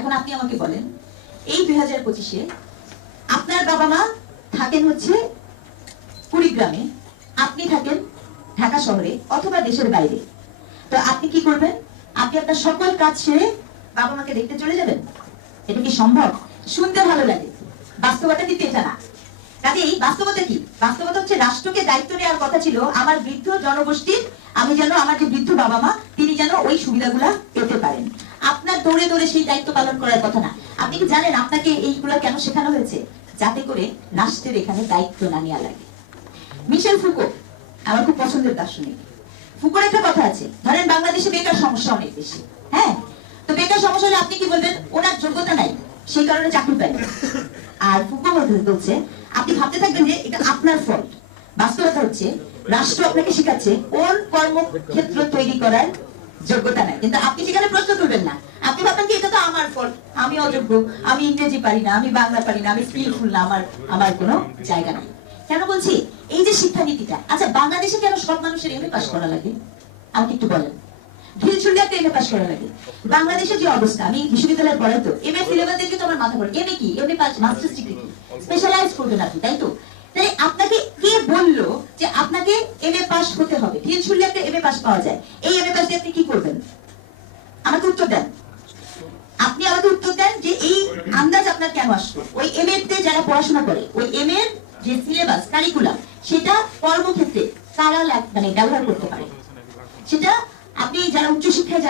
এখন আপনি আমাকে বলেন, এই 2025-এ আপনার বাবা মা থাকেন হচ্ছে কুড়িগ্রামে, আপনি থাকেন ঢাকা শহরে অথবা দেশের বাইরে, তো আপনি কি করবেন? আপনি আপনার সকল কাজ সেরে বাবা মাকে দেখতে চলে যাবেন? এটা কি সম্ভব? শুনতে ভালো লাগে, বাস্তবতা কিন্তু এটা না। কাজে এই বাস্তবতা কি? বাস্তবতা হচ্ছে রাষ্ট্রকে দায়িত্ব নেওয়ার কথা ছিল আমার বৃদ্ধ জনগোষ্ঠীর, আমি যেন আমার যে বৃদ্ধ বাবা মা তিনি যেন ওই সুবিধাগুলা পেতে পারেন। আপনার দৌড়ে দৌড়ে সেই দায়িত্ব পালন করার কথা না। আপনি কি জানেন আপনাকে এইগুলা কেন শেখানো হয়েছে? যাতে করে রাষ্ট্রের এখানে দায়িত্ব না নেওয়া লাগে। মিশেল ফুকো আমার খুব পছন্দের দার্শনিক। ফুকোর একটা কথা আছে, ধরেন বাংলাদেশে বেকার সমস্যা অনেক বেশি, হ্যাঁ, তো বেকার সমস্যা হলে আপনি কি বলবেন? ওনার যোগ্যতা নাই, সেই কারণে চাকরি পায় না। আর ফুকো বলছে আপনি ভাবতে থাকবেন যে এটা আপনার ফল্ট। বাস্তবতা হচ্ছে রাষ্ট্র আপনাকে শেখাচ্ছে ওর কর্মক্ষেত্র তৈরি করার যোগ্যতা নাই, কিন্তু আপনি সেখানে প্রশ্ন তুলবেন না। আপনি ভাববেন কি এটা তো আমার ফল্ট, আমি অযোগ্য, আমি ইংরেজি পারি না, আমি বাংলা পারি না, আমি স্কিলফুল না, আমার কোনো জায়গা নাই। কেন বলছি? এই যে শিক্ষানীতিটা, আচ্ছা বাংলাদেশে কেন সব মানুষের এমএ পাস করা লাগে? আমাকে একটু বলেন। ঢিল ছুড়লে একটা এমএ পাস করা লাগে। বাংলাদেশের যে অবস্থা, আমি বিশ্ববিদ্যালয়ে পড়াই তো, এমএ সিলেবাস দেখে তো আমার মাথা ঘোরে। এমএ কি? এমএ পাস, মাস্টার্স ডিগ্রি কি? স্পেশালাইজ করবেন আপনি, তাই তো? তাহলে আপনাকে কে বললো যে আপনাকে এমএ পাস হতে হবে? ঢিল ছুড়লে একটা এমএ পাস পাওয়া যায়। এই এমএ পাস দিয়ে আপনি কি করবেন? আমাকে উত্তর দেন। আপনি আমাকে উত্তর দেন যে এই আন্দাজ আপনার কেন আসলো? ওই এমএ তে যারা পড়াশোনা করে, ওই এমএ এর যে সিলেবাস, কারিকুলাম, সেটা কর্মক্ষেত্রে কারা মানে ব্যবহার করতে পারে? সেটা আপনি যারা উচ্চশিক্ষায়